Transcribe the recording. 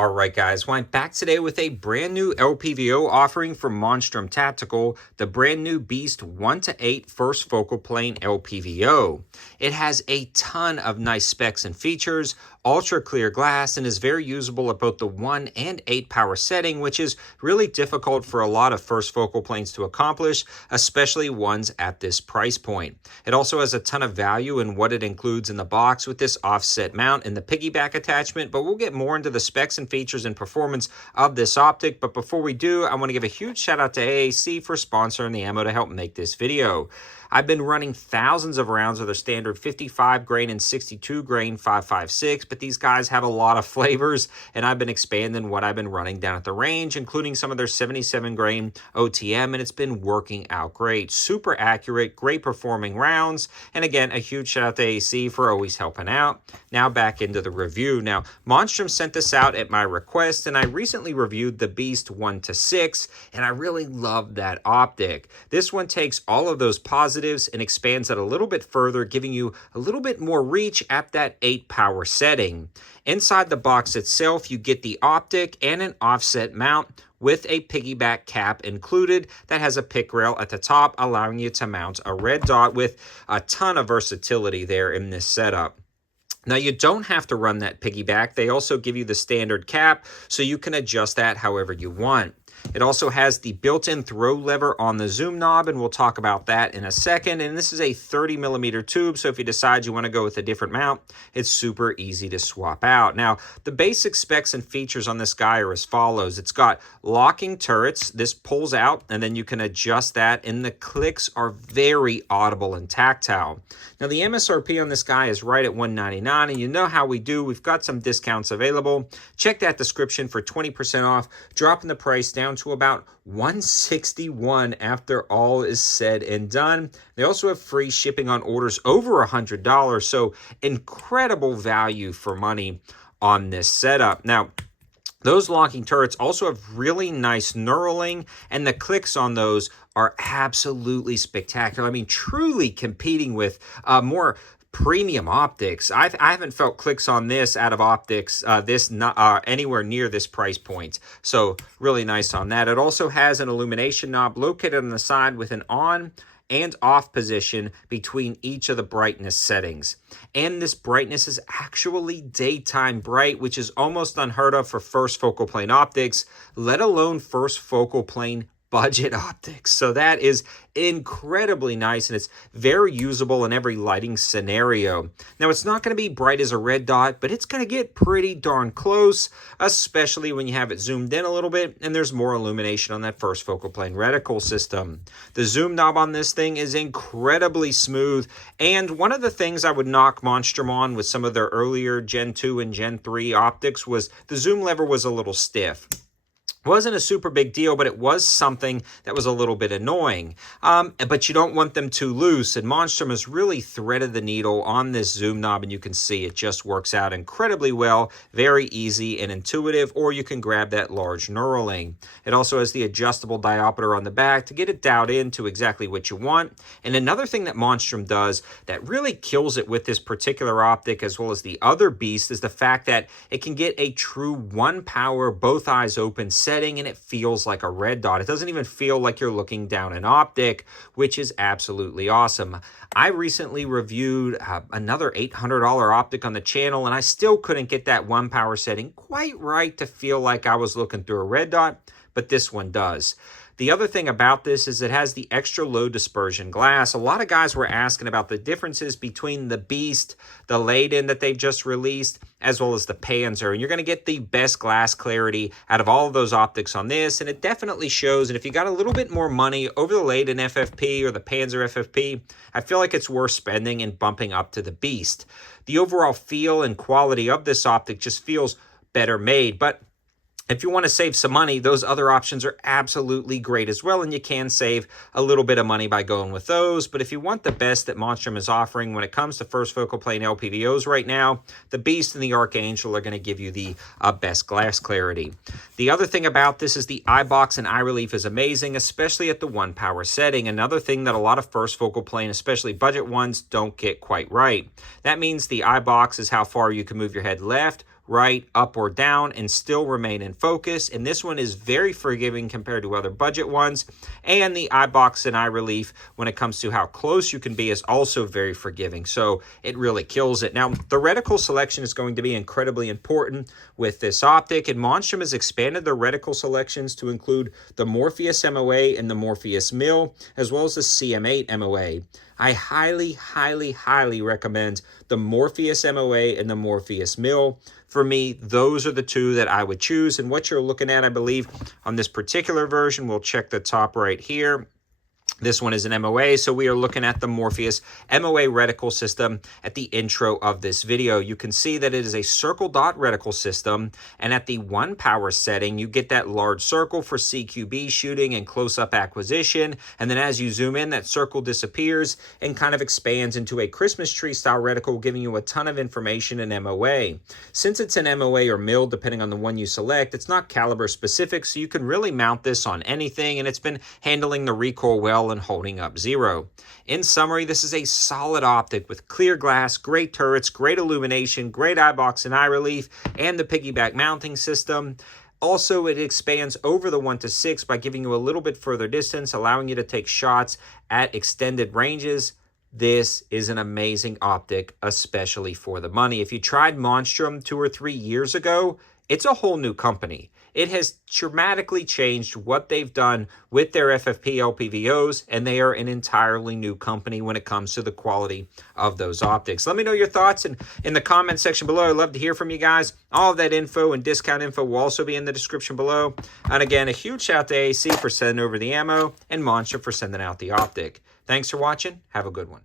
All right, guys, well, I'm back today with a brand new LPVO offering from Monstrum Tactical, the brand new Beast 1-8 first focal plane LPVO. It has a ton of nice specs and features, ultra clear glass, and is very usable at both the 1 and 8 power setting, which is really difficult for a lot of first focal planes to accomplish, especially ones at this price point. It also has a ton of value in what it includes in the box with this offset mount and the piggyback attachment, but we'll get more into the specs and features and performance of this optic. But before we do, I want to give a huge shout out to AAC for sponsoring the ammo to help make this video. I've been running thousands of rounds of their standard 55 grain and 62 grain 5.56, but these guys have a lot of flavors, and I've been expanding what I've been running down at the range, including some of their 77 grain OTM, and it's been working out great. Super accurate, great performing rounds, and again, a huge shout out to AAC for always helping out. Now back into the review. Now, Monstrum sent this out at my request, and I recently reviewed the Beast 1-6, and I really love that optic. This one takes all of those positives and expands it a little bit further, giving you a little bit more reach at that 8 power setting. Inside the box itself, you get the optic and an offset mount with a piggyback cap included that has a pick rail at the top, allowing you to mount a red dot with a ton of versatility there in this setup. Now, you don't have to run that piggyback. They also give you the standard cap, so you can adjust that however you want. It also has the built-in throw lever on the zoom knob, and we'll talk about that in a second. And this is a 30mm tube, so if you decide you want to go with a different mount, it's super easy to swap out. Now, the basic specs and features on this guy are as follows. It's got locking turrets. This pulls out, and then you can adjust that, and the clicks are very audible and tactile. Now, the MSRP on this guy is right at $199, and you know how we do. We've got some discounts available. Check that description for 20% off, dropping the price down to about $161 after all is said and done. They also have free shipping on orders over $100, so incredible value for money on this setup. Now, those locking turrets also have really nice knurling, and the clicks on those are absolutely spectacular. I mean, truly competing with more premium optics. I haven't felt clicks on this out of optics anywhere near this price point. So really nice on that. It also has an illumination knob located on the side with an on and off position between each of the brightness settings. And this brightness is actually daytime bright, which is almost unheard of for first focal plane optics, let alone first focal plane budget optics. So that is incredibly nice, and it's very usable in every lighting scenario. Now, it's not going to be bright as a red dot, but it's going to get pretty darn close, especially when you have it zoomed in a little bit and there's more illumination on that first focal plane reticle system. The zoom knob on this thing is incredibly smooth, and one of the things I would knock Monstrum on with some of their earlier Gen 2 and Gen 3 optics was the zoom lever was a little stiff. Wasn't a super big deal, but it was something that was a little bit annoying. But you don't want them too loose, and Monstrum has really threaded the needle on this zoom knob, and you can see it just works out incredibly well, very easy and intuitive, or you can grab that large knurling. It also has the adjustable diopter on the back to get it dialed in to exactly what you want. And another thing that Monstrum does that really kills it with this particular optic as well as the other Beast is the fact that it can get a true 1 power, both eyes open setting, and it feels like a red dot. It doesn't even feel like you're looking down an optic, which is absolutely awesome. I recently reviewed another $800 optic on the channel, and I still couldn't get that 1 power setting quite right to feel like I was looking through a red dot, but this one does. The other thing about this is it has the extra low dispersion glass. A lot of guys were asking about the differences between the Beast, the Leyden that they've just released, as well as the Panzer. And you're going to get the best glass clarity out of all of those optics on this, and it definitely shows. And if you got a little bit more money over the Leyden FFP or the Panzer FFP, I feel like it's worth spending and bumping up to the Beast. The overall feel and quality of this optic just feels better made, but if you want to save some money, those other options are absolutely great as well, and you can save a little bit of money by going with those. But if you want the best that Monstrum is offering when it comes to first focal plane LPVOs right now, the Beast and the Archangel are going to give you the best glass clarity. The other thing about this is the Eyebox and eye relief is amazing, especially at the 1 power setting. Another thing that a lot of first focal plane, especially budget ones, don't get quite right. That means the Eyebox is how far you can move your head left, right, up or down, and still remain in focus. And this one is very forgiving compared to other budget ones. And the Eyebox and eye relief, when it comes to how close you can be, is also very forgiving. So it really kills it. Now, the reticle selection is going to be incredibly important with this optic, and Monstrum has expanded their reticle selections to include the Morpheus MOA and the Morpheus Mil, as well as the CM8 MOA. I highly, highly, highly recommend the Morpheus MOA and the Morpheus Mil. For me, those are the two that I would choose. And what you're looking at, I believe, on this particular version, we'll check the top right here. This one is an MOA, so we are looking at the Morpheus MOA reticle system at the intro of this video. You can see that it is a circle dot reticle system, and at the 1 power setting, you get that large circle for CQB shooting and close-up acquisition, and then as you zoom in, that circle disappears and kind of expands into a Christmas tree style reticle, giving you a ton of information in MOA. Since it's an MOA or mil, depending on the one you select, it's not caliber specific, so you can really mount this on anything, and it's been handling the recoil well and holding up zero. In summary, this is a solid optic with clear glass, great turrets, great illumination, great Eyebox and eye relief, and the piggyback mounting system. Also, it expands over the 1:6 by giving you a little bit further distance, allowing you to take shots at extended ranges. This is an amazing optic, especially for the money. If you tried Monstrum 2 or 3 years ago, it's a whole new company. It has dramatically changed what they've done with their FFP LPVOs, and they are an entirely new company when it comes to the quality of those optics. Let me know your thoughts in the comment section below. I'd love to hear from you guys. All of that info and discount info will also be in the description below. And again, a huge shout out to AC for sending over the ammo and Monstrum for sending out the optic. Thanks for watching. Have a good one.